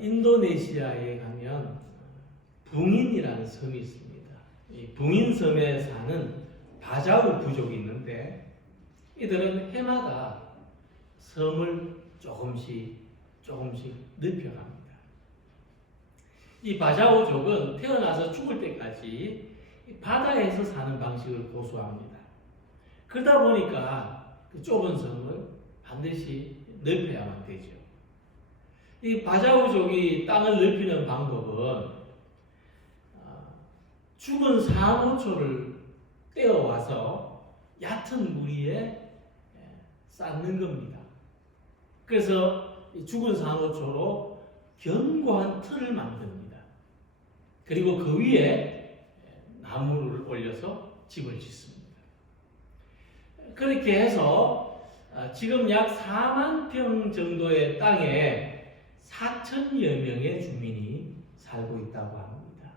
인도네시아에 가면 붕인이라는 섬이 있습니다. 이 붕인 섬에 사는 바자우 부족이 있는데 이들은 해마다 섬을 조금씩 넓혀갑니다. 이 바자우족은 태어나서 죽을 때까지 바다에서 사는 방식을 고수합니다. 그러다 보니까 그 좁은 섬을 반드시 넓혀야만 되죠. 이 바자우족이 땅을 넓히는 방법은 죽은 상어초를 떼어와서 얕은 물 위에 쌓는 겁니다. 그래서 죽은 상어초로 견고한 틀을 만듭니다. 그리고 그 위에 나무를 올려서 집을 짓습니다. 그렇게 해서 지금 약 4만 평 정도의 땅에 4천여 명의 주민이 살고 있다고 합니다.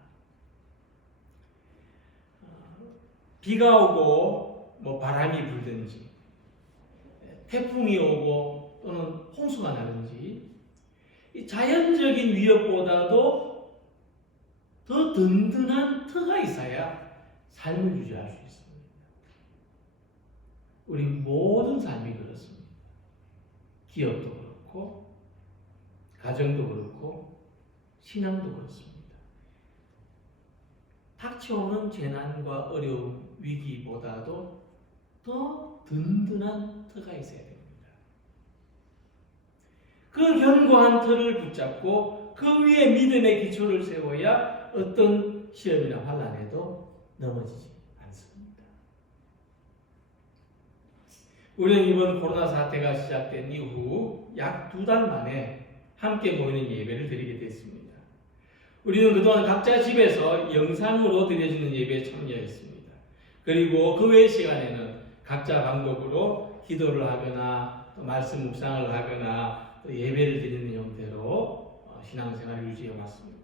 비가 오고 바람이 불든지 태풍이 오고 또는 홍수가 나든지 이 자연적인 위협보다도 더 든든한 터가 있어야 삶을 유지할 수 있습니다. 우리 모든 삶이 그렇습니다. 기업도 그렇고 가정도 그렇고 신앙도 그렇습니다. 닥쳐오는 재난과 어려움, 위기보다도 더 든든한 터가 있어야 됩니다. 그 견고한 터를 붙잡고 그 위에 믿음의 기초를 세워야 어떤 시험이나 환난에도 넘어지지 않습니다. 우리는 이번 코로나 사태가 시작된 이후 약 2달 만에 함께 모이는 예배를 드리게 됐습니다. 우리는 그동안 각자 집에서 영상으로 드려지는 예배에 참여했습니다. 그리고 그 외의 시간에는 각자 방법으로 기도를 하거나 또 말씀 묵상을 하거나 또 예배를 드리는 형태로 신앙생활을 유지해 왔습니다.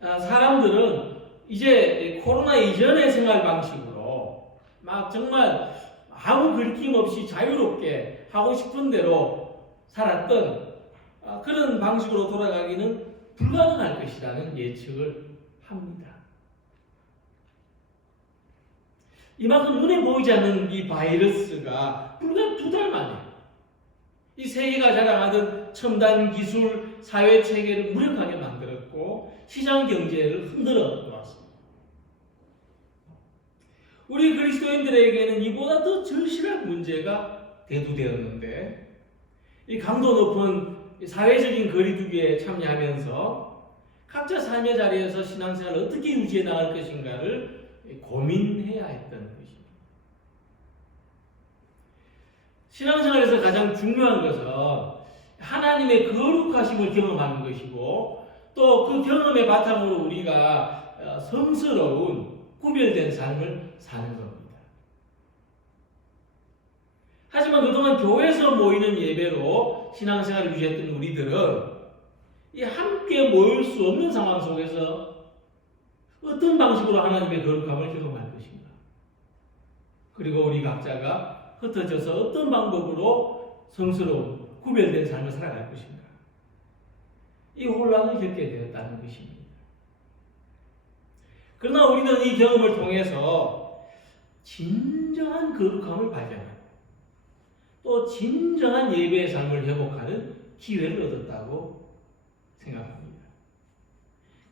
사람들은 이제 코로나 이전의 생활 방식으로 막 정말 아무 걸림 없이 자유롭게 하고 싶은 대로 살았던 그런 방식으로 돌아가기는 불가능할 것이라는 예측을 합니다. 이만큼 눈에 보이지 않는 이 바이러스가 불과 2달 만에 이 세계가 자랑하던 첨단 기술, 사회 체계를 무력하게 만들었고 시장 경제를 흔들어 놓았습니다. 우리 그리스도인들에게는 이보다 더 절실한 문제가 대두되었는데 이 강도 높은 사회적인 거리두기에 참여하면서 각자 삶의 자리에서 신앙생활을 어떻게 유지해 나갈 것인가를 고민해야 했던 것입니다. 신앙생활에서 가장 중요한 것은 하나님의 거룩하심을 경험하는 것이고 또 그 경험의 바탕으로 우리가 성스러운 구별된 삶을 사는 겁니다. 하지만 그동안 교회에서 모이는 예배로 신앙생활을 유지했던 우리들은 이 함께 모일 수 없는 상황 속에서 어떤 방식으로 하나님의 거룩함을 경험할 것인가? 그리고 우리 각자가 흩어져서 어떤 방법으로 성스러운 구별된 삶을 살아갈 것인가? 이 혼란을 겪게 되었다는 것입니다. 그러나 우리는 이 경험을 통해서 진정한 거룩함을 발견하고 또 진정한 예배의 삶을 회복하는 기회를 얻었다고 생각합니다.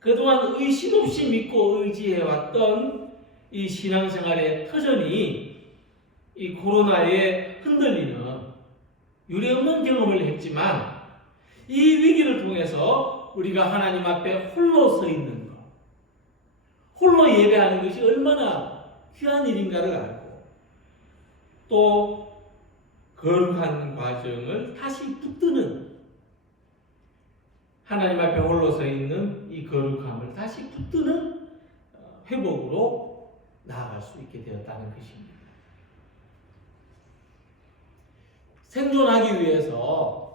그동안 의심 없이 믿고 의지해왔던 이 신앙생활의 터전이 이 코로나에 흔들리는 유례없는 경험을 했지만 이 위기를 통해서 우리가 하나님 앞에 홀로 서 있는 것, 홀로 예배하는 것이 얼마나 귀한 일인가를 알고 또 거룩한 과정을 다시 붙드는 하나님 앞에 홀로 서 있는 이 거룩함을 다시 붙드는 회복으로 나아갈 수 있게 되었다는 것입니다. 생존하기 위해서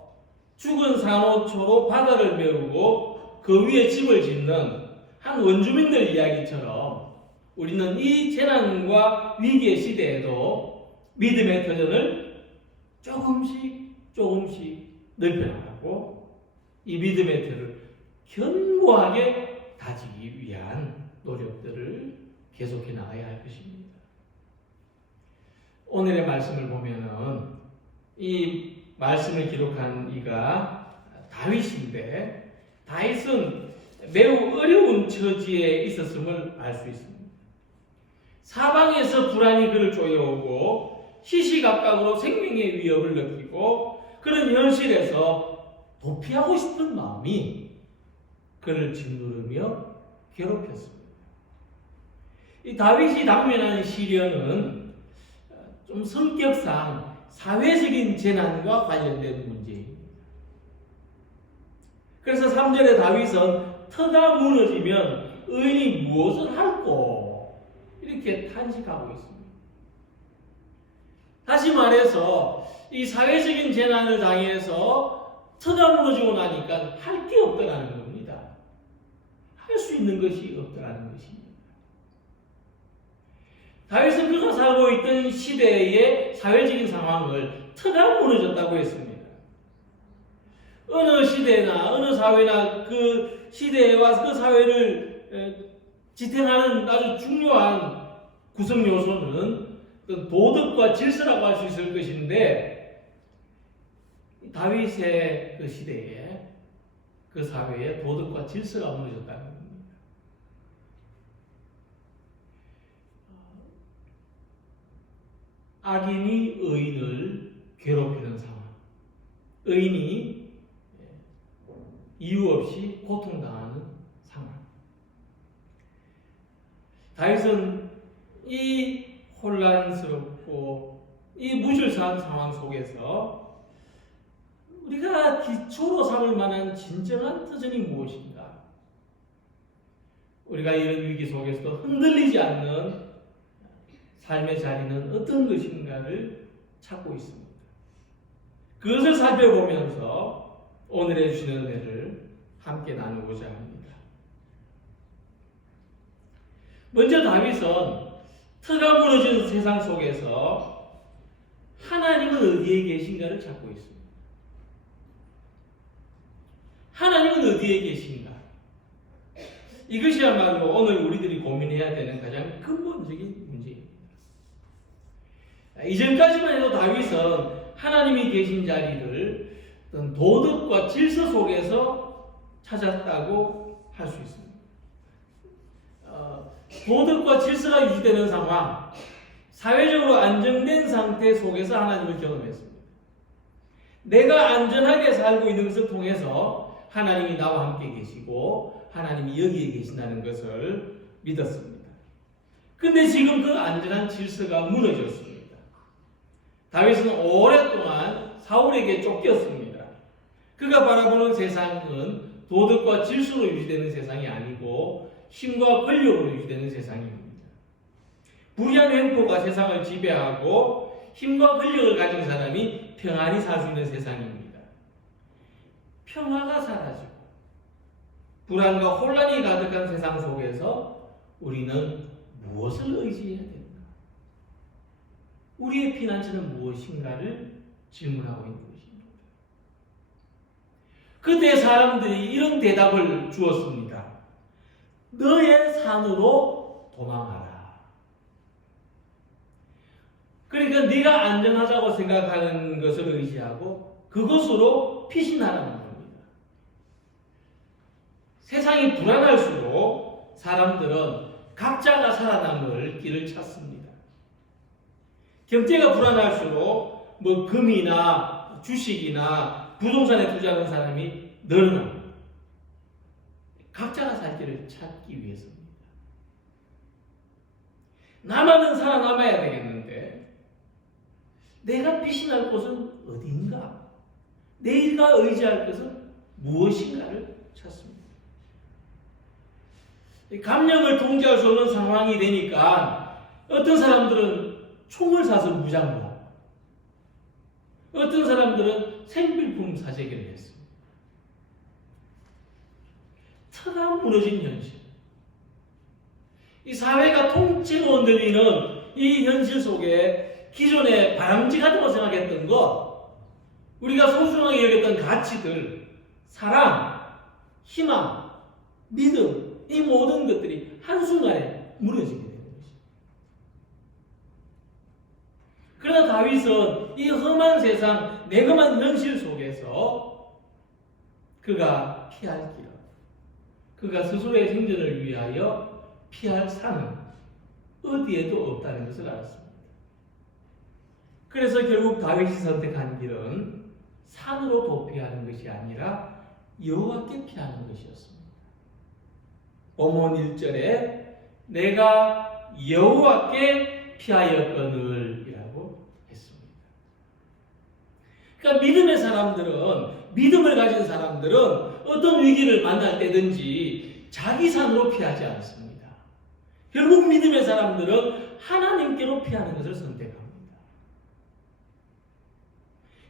죽은 산호초로 바다를 메우고 그 위에 집을 짓는 한 원주민들 이야기처럼 우리는 이 재난과 위기의 시대에도 믿음의 터전을 조금씩 넓혀나가고 이 믿음의 틀을 견고하게 다지기 위한 노력들을 계속해 나가야 할 것입니다. 오늘의 말씀을 보면은 이 말씀을 기록한 이가 다윗인데 다윗은 매우 어려운 처지에 있었음을 알 수 있습니다. 사방에서 불안이 그를 쫓아오고 시시각각으로 생명의 위협을 느끼고 그런 현실에서 도피하고 싶은 마음이 그를 짓누르며 괴롭혔습니다. 이 다윗이 당면한 시련은 좀 성격상 사회적인 재난과 관련된 문제입니다. 그래서 3절에 다윗은 터가 무너지면 의인이 무엇을 할꼬 이렇게 탄식하고 있습니다. 다시 말해서 이 사회적인 재난을 당해서 터가 무너지고 나니까 할 게 없더라는 겁니다. 할 수 있는 것이 없더라는 것입니다. 다윗은 그가 살고 있던 시대의 사회적인 상황을 터가 무너졌다고 했습니다. 어느 시대나 어느 사회나 그 시대와 그 사회를 지탱하는 아주 중요한 구성 요소는 도덕과 질서라고 할 수 있을 것인데 다윗의 그 시대에 그 사회에 도덕과 질서가 무너졌다는 겁니다. 악인이 의인을 괴롭히는 상황, 의인이 이유 없이 고통당하는 상황. 다윗은 이 혼란스럽고 이 무질서한 상황 속에서 우리가 기초로 삼을 만한 진정한 터전이 무엇인가? 우리가 이런 위기 속에서도 흔들리지 않는 삶의 자리는 어떤 것인가를 찾고 있습니다. 그것을 살펴보면서 오늘의 주시는 은혜를 함께 나누고자 합니다. 먼저 다윗은 터가 무너진 세상 속에서 하나님은 어디에 계신가를 찾고 있습니다. 하나님은 어디에 계신가? 이것이야말로 오늘 우리들이 고민해야 되는 가장 근본적인 문제입니다. 이전까지만 해도 다윗은 하나님이 계신 자리를 어떤 도덕과 질서 속에서 찾았다고 할 수 있습니다. 도덕과 질서가 유지되는 상황, 사회적으로 안정된 상태 속에서 하나님을 경험했습니다. 내가 안전하게 살고 있는 것을 통해서 하나님이 나와 함께 계시고 하나님이 여기에 계신다는 것을 믿었습니다. 근데 지금 그 안전한 질서가 무너졌습니다. 다윗은 오랫동안 사울에게 쫓겼습니다. 그가 바라보는 세상은 도덕과 질서로 유지되는 세상이 아니고 힘과 권력으로 유지되는 세상입니다. 불의한 횡포가 세상을 지배하고 힘과 권력을 가진 사람이 평안히 살 수 있는 세상입니다. 평화가 사라지고 불안과 혼란이 가득한 세상 속에서 우리는 무엇을 의지해야 됩니까? 우리의 피난처는 무엇인가를 질문하고 있는 것입니다. 그때 사람들이 이런 대답을 주었습니다. 너의 산으로 도망하라. 그러니까 네가 안전하다고 생각하는 것을 의지하고 그것으로 피신하라는 겁니다. 세상이 불안할수록 사람들은 각자가 살아남을 길을 찾습니다. 경제가 불안할수록 금이나 주식이나 부동산에 투자하는 사람이 늘어납니다. 각자가 살 길을 찾기 위해서입니다. 나만은 살아남아야 되겠는데 내가 피신할 곳은 어디인가? 내가 의지할 것은 무엇인가를 찾습니다. 감정을 통제할 수 없는 상황이 되니까 어떤 사람들은 총을 사서 무장하고 어떤 사람들은 생필품 사재기를 했습니다. 터가 무너진 현실. 이 사회가 통째로 흔들리는 이 현실 속에 기존에 바람직하다고 생각했던 것, 우리가 소중하게 여겼던 가치들, 사랑, 희망, 믿음, 이 모든 것들이 한순간에 무너지게 되는 것입니다. 그러나 다윗은 이 험한 세상, 냉엄한 현실 속에서 그가 피할 길은, 그가 스스로의 생존을 위하여 피할 산은 어디에도 없다는 것을 알았습니다. 그래서 결국 다윗이 선택한 길은 산으로 도피하는 것이 아니라 여호와께 피하는 것이었습니다. 본문 1절에 내가 여호와께 피하였거늘 이라고 했습니다. 그러니까 믿음의 사람들은, 믿음을 가진 사람들은 어떤 위기를 만날 때든지 자기 산으로 피하지 않습니다. 결국 믿음의 사람들은 하나님께로 피하는 것을 선택합니다.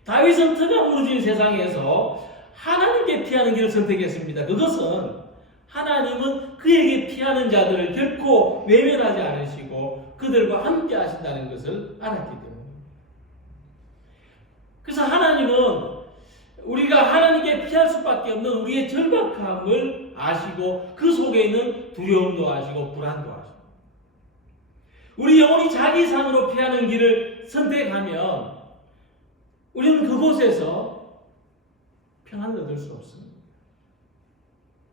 다윗은 터가 무너진 세상에서 하나님께 피하는 길을 선택했습니다. 그것은 하나님은 그에게 피하는 자들을 결코 외면하지 않으시고 그들과 함께 하신다는 것을 알았기 때문입니다. 그래서 하나님은 우리가 하나님께 피할 수밖에 없는 우리의 절박함을 아시고 그 속에 있는 두려움도 아시고 불안도 아시고 우리 영혼이 자기 산으로 피하는 길을 선택하면 우리는 그곳에서 평안을 얻을 수 없습니다.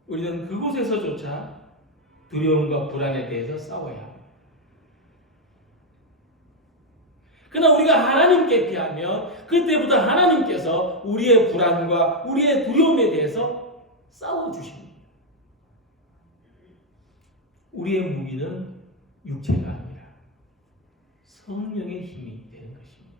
우리는 그곳에서조차 두려움과 불안에 대해서 싸워야 합니다. 그러나 우리가 하나님께 피하면 그때부터 하나님께서 우리의 불안과 우리의 두려움에 대해서 싸워주십니다. 우리의 무기는 육체가 아니라 성령의 힘이 되는 것입니다.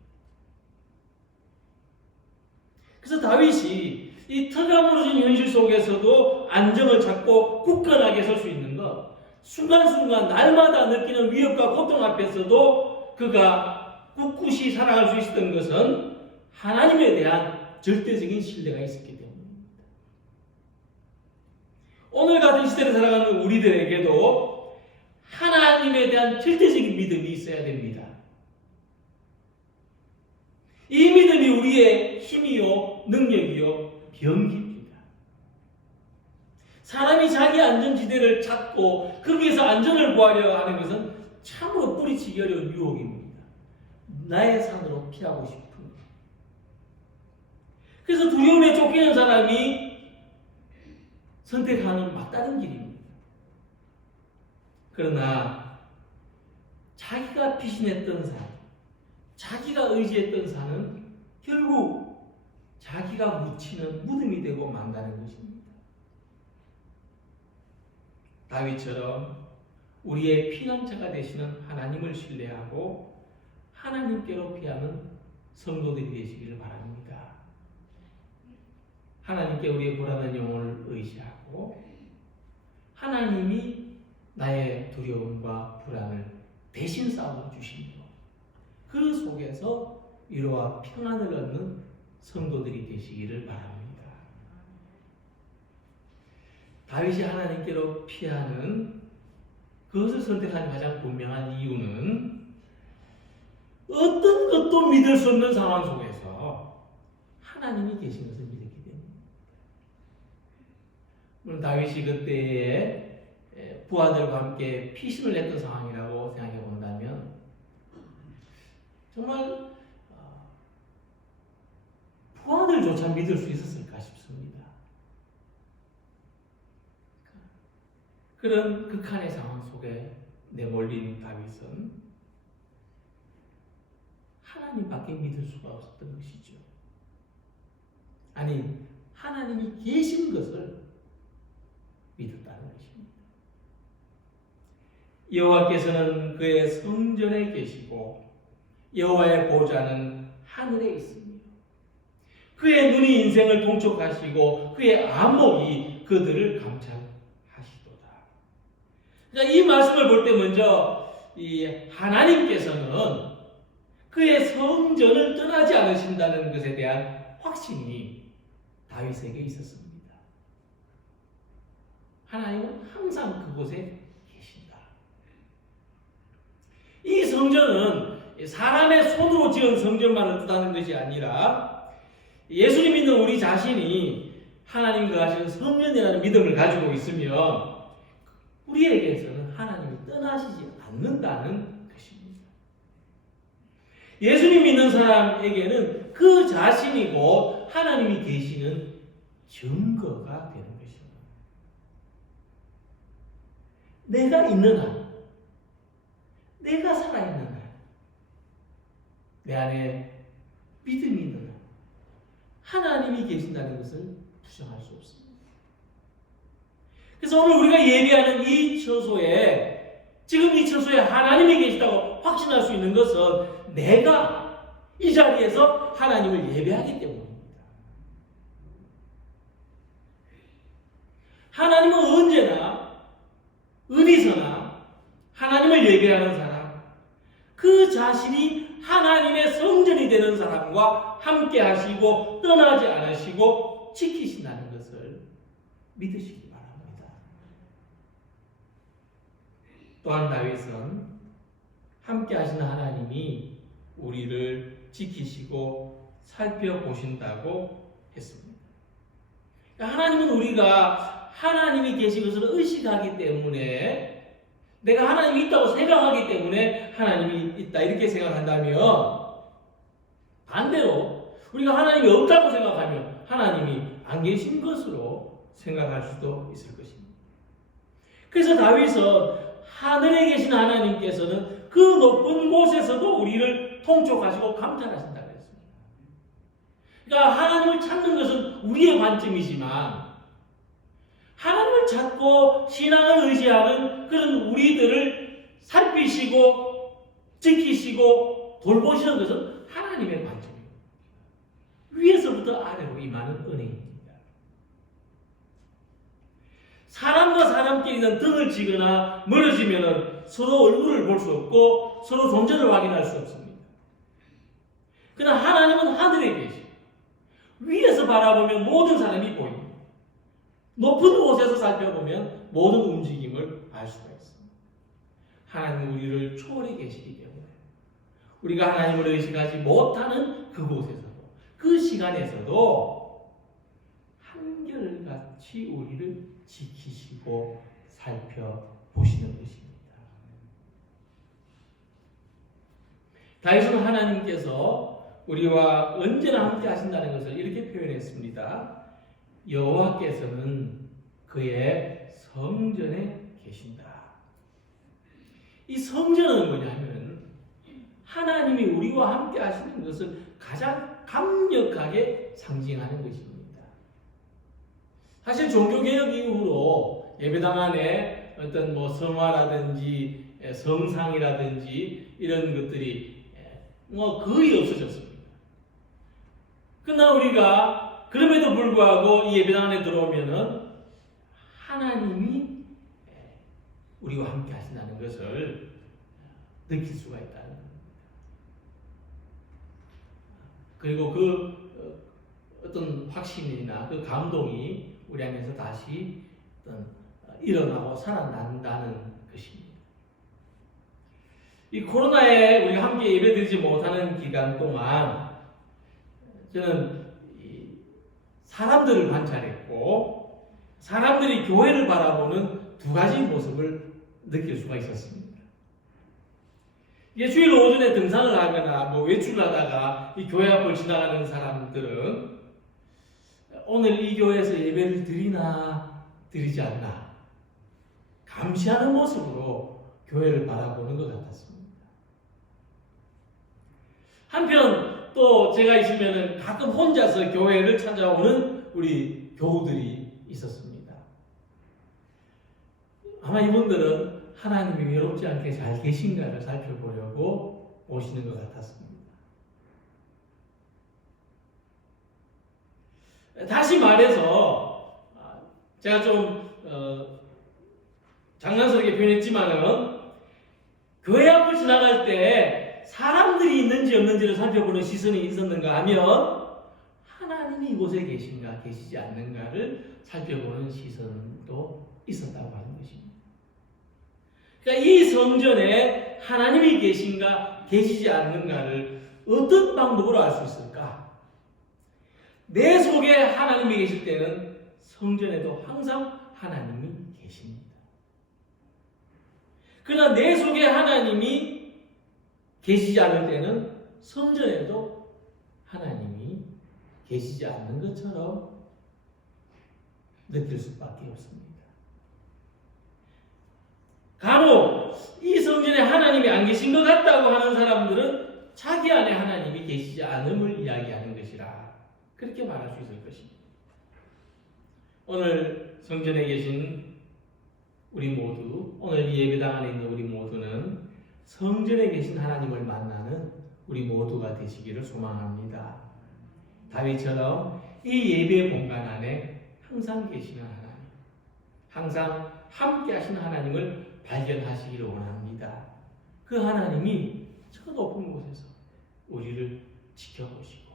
그래서 다윗이 이 터가 무너진 현실 속에서도 안정을 찾고 굳건하게 설 수 있는 것, 순간순간 날마다 느끼는 위협과 고통 앞에서도 그가 꿋꿋이 살아갈 수 있었던 것은 하나님에 대한 절대적인 신뢰가 있었기 때문입니다. 오늘 같은 시대를 살아가는 우리들에게도 하나님에 대한 절대적인 믿음이 있어야 됩니다. 이 믿음이 우리의 힘이요, 능력이요, 병기입니다. 사람이 자기 안전지대를 찾고 거기에서 안전을 구하려 하는 것은 참으로 뿌리치기 어려운 유혹입니다. 나의 산으로 피하고 싶은 것. 그래서 두려움에 쫓기는 사람이 선택하는 막다른 길입니다. 그러나 자기가 피신했던 산, 자기가 의지했던 산은 결국 자기가 묻히는 무덤이 되고 만다는 것입니다. 다윗처럼 우리의 피난처가 되시는 하나님을 신뢰하고 하나님께로 피하는 성도들이 되시기를 바랍니다. 하나님께 우리의 불안한 영혼을 의지하고 하나님이 나의 두려움과 불안을 대신 싸워주시며 그 속에서 위로와 평안을 얻는 성도들이 되시기를 바랍니다. 다윗이 하나님께로 피하는 그것을 선택한 가장 분명한 이유는 어떤 것도 믿을 수 없는 상황 속에서 하나님이 계신 것을 믿었기 때문입니다. 물론 다윗이 그때에 부하들과 함께 피신을 했던 상황이라고 생각해 본다면 정말 부하들조차 믿을 수 있었을까 싶습니다. 그런 극한의 상황 속에 내몰린 다윗은 하나님밖에 믿을 수가 없었던 것이죠. 아니, 하나님이 계신 것을 믿었다는 것입니다. 여호와께서는 그의 성전에 계시고 여호와의 보좌는 하늘에 있으며 그의 눈이 인생을 통촉하시고 그의 안목이 그들을 감찰하시도다. 그러니까 이 말씀을 볼 때 먼저 이 하나님께서는 그의 성전을 떠나지 않으신다는 것에 대한 확신이 다윗에게 있었습니다. 하나님은 항상 그곳에 계신다. 이 성전은 사람의 손으로 지은 성전만을 뜻하는 것이 아니라 예수님 믿는 우리 자신이 하나님과 가시는 성령이라는 믿음을 가지고 있으면 우리에게서는 하나님이 떠나시지 않는다는 것입니다. 예수님 믿는 사람에게는 그 자신이 곧 하나님이 계시는 증거가 되는 것입니다. 내가 있는 한, 내가 살아있는 한, 내 안에 믿음이 있는 한, 하나님이 계신다는 것을 부정할 수 없습니다. 그래서 오늘 우리가 예배하는 이 처소에, 지금 이 처소에 하나님이 계시다고 확신할 수 있는 것은 내가 이 자리에서 하나님을 예배하기 때문입니다. 하나님은 언제나 어디서나 하나님을 예배하는 사람, 그 자신이 하나님의 성전이 되는 사람과 함께 하시고 떠나지 않으시고 지키신다는 것을 믿으시기 바랍니다. 또한 다윗은 함께 하시는 하나님이 우리를 지키시고 살펴보신다고 했습니다. 하나님은 우리가 하나님이 계신 것을 의식하기 때문에, 내가 하나님이 있다고 생각하기 때문에 하나님이 있다 이렇게 생각한다면, 반대로 우리가 하나님이 없다고 생각하면 하나님이 안 계신 것으로 생각할 수도 있을 것입니다. 그래서 다윗은 하늘에 계신 하나님께서는 그 높은 곳에서도 우리를 통촉하시고 감찰하신다고 했습니다. 그러니까 하나님을 찾는 것은 우리의 관점이지만, 하나님을 찾고 신앙을 의지하는 그런 우리들을 살피시고 지키시고 돌보시는 것은 하나님의 관점입니다. 위에서부터 아래로 임하는 은혜입니다. 사람과 사람끼리는 등을 지거나 멀어지면 서로 얼굴을 볼 수 없고 서로 존재를 확인할 수 없습니다. 그러나 하나님은 하늘에 계시고 위에서 바라보면 모든 사람이 보입니다. 높은 곳에서 살펴보면 모든 움직임을 알 수가 있습니다. 하나님은 우리를 초월해 계시기 때문에 우리가 하나님을 의식하지 못하는 그곳에서도, 그 시간에서도 한결같이 우리를 지키시고 살펴보시는 것입니다. 다윗은 하나님께서 우리와 언제나 함께 하신다는 것을 이렇게 표현했습니다. 여호와께서는 그의 성전에 계신다. 이 성전은 뭐냐면 하나님이 우리와 함께 하시는 것을 가장 강력하게 상징하는 것입니다. 사실 종교개혁 이후로 예배당 안에 어떤 성화라든지 성상이라든지 이런 것들이 거의 없어졌습니다. 그러나 우리가 그럼에도 불구하고 이 예배당 안에 들어오면은 하나님이 우리와 함께 하신다는 것을 느낄 수가 있다는 겁니다. 그리고 그 어떤 확신이나 그 감동이 우리 안에서 다시 어떤 일어나고 살아난다는 것입니다. 이 코로나에 우리가 함께 예배드리지 못하는 기간 동안 저는 사람들을 관찰했고 사람들이 교회를 바라보는 두 가지 모습을 느낄 수가 있었습니다. 이게 주일 오전에 등산을 하거나 외출을 하다가 이 교회 앞을 지나가는 사람들은 오늘 이 교회에서 예배를 드리나 드리지 않나 감시하는 모습으로 교회를 바라보는 것 같았습니다. 한편 또 제가 있으면 가끔 혼자서 교회를 찾아오는 우리 교우들이 있었습니다. 아마 이분들은 하나님이 외롭지 않게 잘 계신가를 살펴보려고 오시는 것 같았습니다. 다시 말해서 제가 좀 장난스럽게 표현했지만은 교회 앞을 지나갈 때 사람들이 있는지 없는지를 살펴보는 시선이 있었는가 하면 하나님이 이곳에 계신가 계시지 않는가를 살펴보는 시선도 있었다고 하는 것입니다. 그러니까 이 성전에 하나님이 계신가 계시지 않는가를 어떤 방법으로 알 수 있을까? 내 속에 하나님이 계실 때는 성전에도 항상 하나님이 계십니다. 그러나 내 속에 하나님이 계시지 않을 때는 성전에도 하나님이 계시지 않는 것처럼 느낄 수밖에 없습니다. 간혹 이 성전에 하나님이 안 계신 것 같다고 하는 사람들은 자기 안에 하나님이 계시지 않음을 이야기하는 것이라 그렇게 말할 수 있을 것입니다. 오늘 성전에 계신 우리 모두, 오늘 예배당 안에 있는 우리 모두는 성전에 계신 하나님을 만나는 우리 모두가 되시기를 소망합니다. 다윗처럼 이 예배 공간 안에 항상 계시는 하나님, 항상 함께 하시는 하나님을 발견하시기를 원합니다. 그 하나님이 저 높은 곳에서 우리를 지켜보시고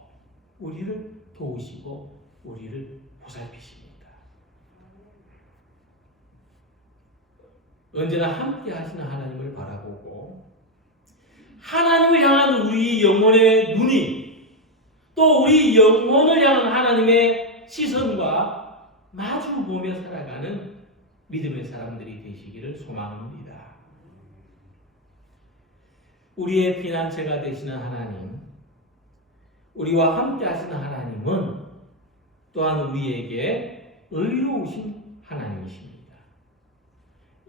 우리를 도우시고 우리를 보살피십니다. 언제나 함께 하시는 하나님을 바라보고 하나님을 향한 우리 영혼의 눈이 또 우리 영혼을 향한 하나님의 시선과 마주보며 살아가는 믿음의 사람들이 되시기를 소망합니다. 우리의 피난처가 되시는 하나님, 우리와 함께 하시는 하나님은 또한 우리에게 의로우신 하나님이십니다.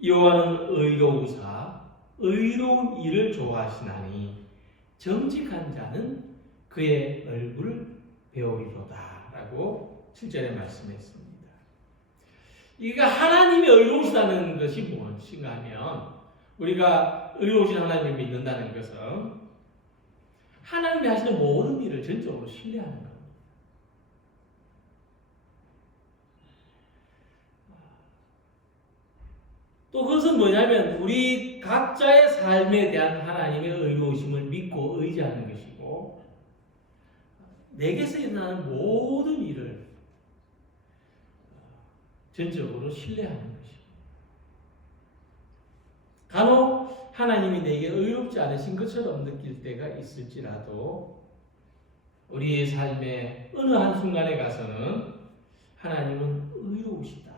여호와는 의로우사 의로운 일을 좋아하시나니 정직한 자는 그의 얼굴을 배우리로다 라고 7절에 말씀했습니다. 이가 하나님이 의로우시다는 것이 무엇인가 하면 우리가 의로우신 하나님을 믿는다는 것은 하나님이 하시는 모든 일을 전적으로 신뢰하는 겁니다. 또 그것은 뭐냐면 우리 각자의 삶에 대한 하나님의 의로우심을 믿고 의지하는 것이고 내게서 일어나는 모든 일을 전적으로 신뢰하는 것입니다. 간혹 하나님이 내게 의롭지 않으신 것처럼 느낄 때가 있을지라도 우리의 삶의 어느 한순간에 가서는 하나님은 의로우시다.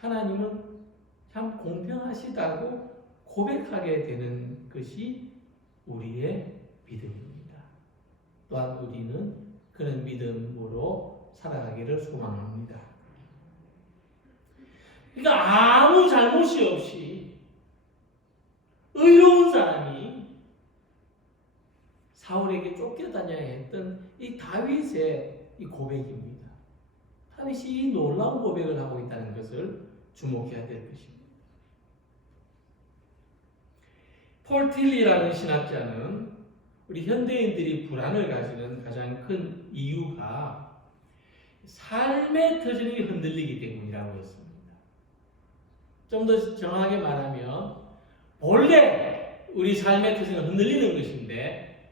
하나님은 참 공평하시다고 고백하게 되는 것이 우리의 믿음입니다. 또한 우리는 그런 믿음으로 살아가기를 소망합니다. 그러니까 아무 잘못이 없이 의로운 사람이 사울에게 쫓겨다녀야 했던 이 다윗의 이 고백입니다. 다윗이 이 놀라운 고백을 하고 있다는 것을 주목해야 될 것입니다. 폴 틸리라는 신학자는 우리 현대인들이 불안을 가지는 가장 큰 이유가 삶의 터전이 흔들리기 때문이라고 했습니다. 좀 더 정확하게 말하면 본래 우리 삶의 터전은 흔들리는 것인데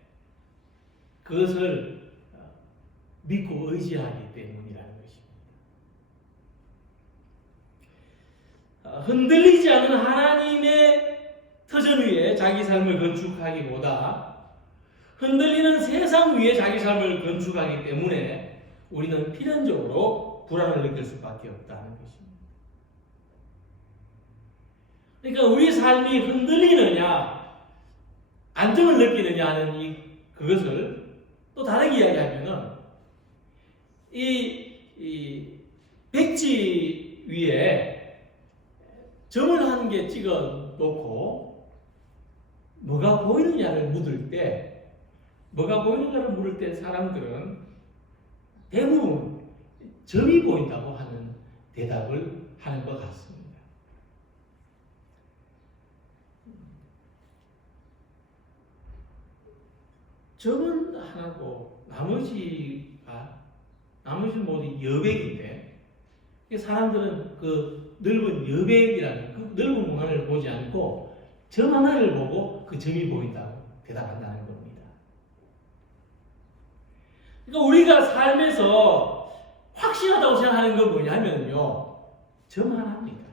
그것을 믿고 의지하기 때문이라는 것입니다. 흔들리지 않은 하나님의 터전 위에 자기 삶을 건축하기보다 흔들리는 세상 위에 자기 삶을 건축하기 때문에 우리는 필연적으로 불안을 느낄 수밖에 없다는 것입니다. 그러니까 우리 삶이 흔들리느냐 안정을 느끼느냐 하는 그것을 또 다르게 이야기하면은 이 백지 위에 점을 한 개 찍어 놓고 뭐가 보이느냐를 물을 때 사람들은 대부분 점이 보인다고 하는 대답을 하는 것 같습니다. 점은 하나고 나머지는 모두 여백인데 사람들은 그 넓은 여백이라는 그 넓은 공간을 보지 않고 점 하나를 보고 그 점이 보인다고 대답한다는 겁니다. 그러니까 우리가 삶에서 확실하다고 생각하는 건 뭐냐면요, 점 하나입니다.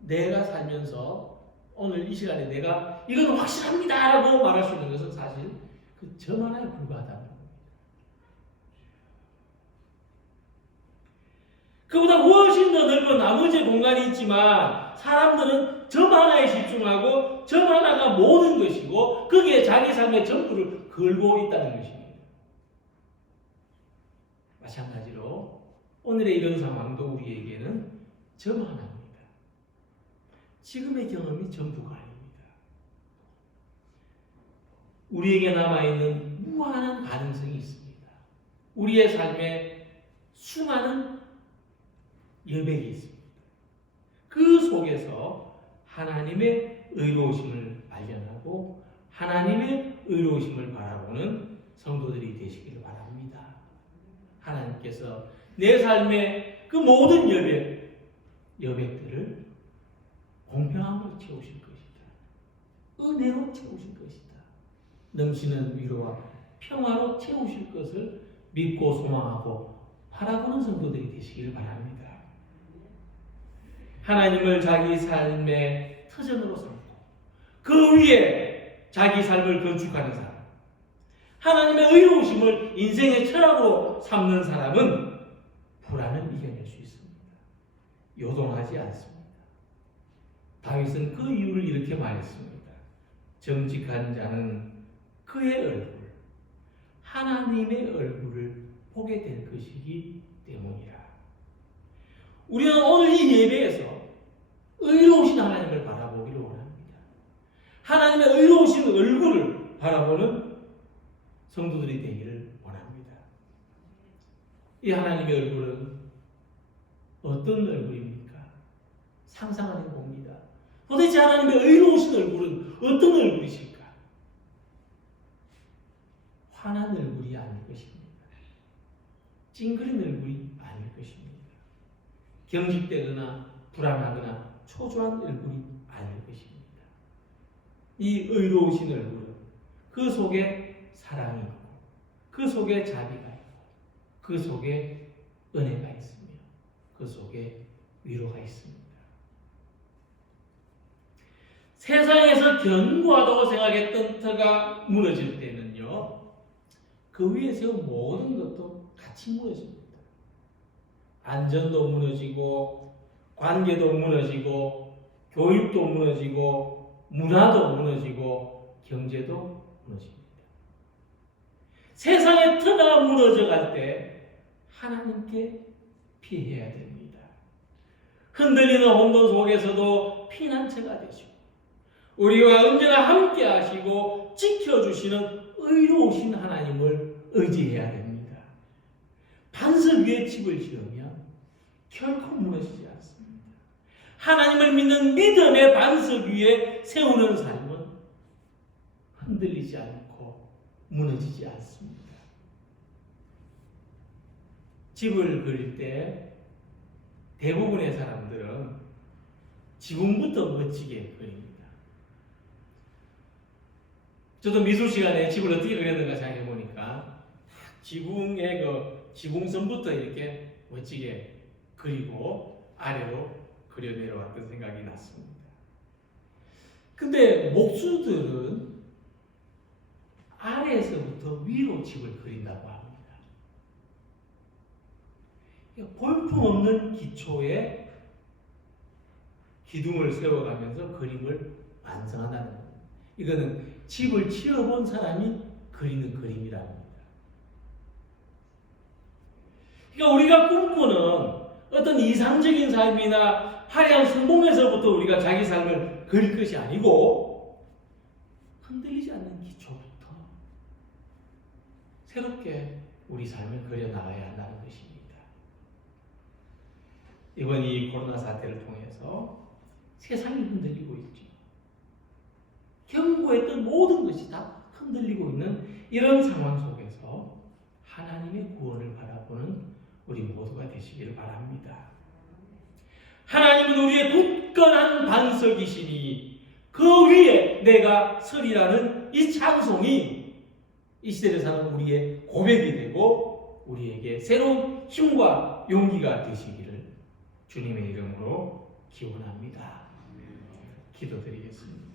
내가 살면서 오늘 이 시간에 내가 이건 확실합니다 라고 말할 수 있는 것은 사실 그 점 하나에 불과하다는 겁니다. '점 하나입니다. 내가 살면서 오늘 이 시간에 내가 이건 확실합니다 라고 말할 수 있는 것은 사실 그 점 하나에 불과하다는 겁니다. '점 하나입니다. 내가 살면서 오늘 이 시간에 내가 이건 확실합니다 라고 말할 수 있는 것은 사실 그 점 하나에 불과하다는 겁니다. 그보다 훨씬 더 넓은 나머지 공간이 있지만 사람들은 점 하나에 집중하고 점 하나가 모든 것이고 거기에 자기 삶의 전부를 걸고 있다는 것입니다. 마찬가지로 오늘의 이런 상황도 우리에게는 점 하나입니다. 지금의 경험이 전부가 아닙니다. 우리에게 남아있는 무한한 가능성이 있습니다. 우리의 삶에 수많은 여백이 있습니다. 그 속에서 하나님의 의로우심을 발견하고 하나님의 의로우심을 바라보는 성도들이 되시기를 바랍니다. 하나님께서 내 삶의 그 모든 여백들을 공평함으로 채우실 것이다. 은혜로 채우실 것이다. 넘치는 위로와 평화로 채우실 것을 믿고 소망하고 바라보는 성도들이 되시기를 바랍니다. 하나님을 자기 삶의 터전으로 삼고 그 위에 자기 삶을 건축하는 사람, 하나님의 의로우심을 인생의 철학으로 삼는 사람은 불안을 이겨낼 수 있습니다. 요동하지 않습니다. 다윗은 그 이유를 이렇게 말했습니다. 정직한 자는 그의 얼굴, 하나님의 얼굴을 보게 될 것이기 때문이라. 우리는 오늘 이 예배에서 의로우신 하나님을 바라보기를 원합니다. 하나님의 의로우신 얼굴을 바라보는 성도들이 되기를 원합니다. 이 하나님의 얼굴은 어떤 얼굴입니까? 상상하는 겁니다. 도대체 하나님의 의로우신 얼굴은 어떤 얼굴이실까? 환한 얼굴이 아닐 것입니다. 찡그린 얼굴이 아닐 것입니다. 경직되거나 불안하거나 초조한 얼굴이 아닐 것입니다. 이 의로우신 얼굴은 그 속에 사랑이 있고 그 속에 자비가 있고 그 속에 은혜가 있으며 그 속에 위로가 있습니다. 세상에서 견고하다고 생각했던 터가 무너질 때는요, 그 위에 세운 모든 것도 같이 무너집니다. 안전도 무너지고 관계도 무너지고 교육도 무너지고 문화도 무너지고 경제도 무너집니다. 세상의 터가 무너져갈 때 하나님께 피해야 됩니다. 흔들리는 혼돈 속에서도 피난처가 되시고 우리와 언제나 함께 하시고 지켜주시는 의로우신 하나님을 의지해야 됩니다. 반석 위에 집을 지으면 결코 무너지지 않습니다. 하나님을 믿는 믿음의 반석 위에 세우는 삶은 흔들리지 않고 무너지지 않습니다. 집을 그릴 때 대부분의 사람들은 지붕부터 멋지게 그립니다. 저도 미술 시간에 집을 어떻게 그렸는가 생각해 보니까 지붕의 그 지붕선부터 이렇게 멋지게 그리고 아래로 그려 내려왔던 생각이 났습니다. 근데 목수들은 아래에서부터 위로 집을 그린다고 합니다. 볼품없는 기초에 기둥을 세워가면서 그림을 완성한다는 겁니다. 이거는 집을 지어본 사람이 그리는 그림이랍니다. 그러니까 우리가 꿈꾸는 어떤 이상적인 삶이나 화려한 성공에서부터 우리가 자기 삶을 그릴 것이 아니고 흔들리지 않는 기초부터 새롭게 우리 삶을 그려나가야 한다는 것입니다. 이번 이 코로나 사태를 통해서 세상이 흔들리고 있죠. 경고했던 모든 것이 다 흔들리고 있는 이런 상황 속에서 하나님의 구원을 바라보는 우리 모두가 되시기를 바랍니다. 하나님은 우리의 굳건한 반석이시니 그 위에 내가 서리라는 이 찬송이 이 시대를 사는 우리의 고백이 되고 우리에게 새로운 힘과 용기가 되시기를 주님의 이름으로 기원합니다. 기도드리겠습니다.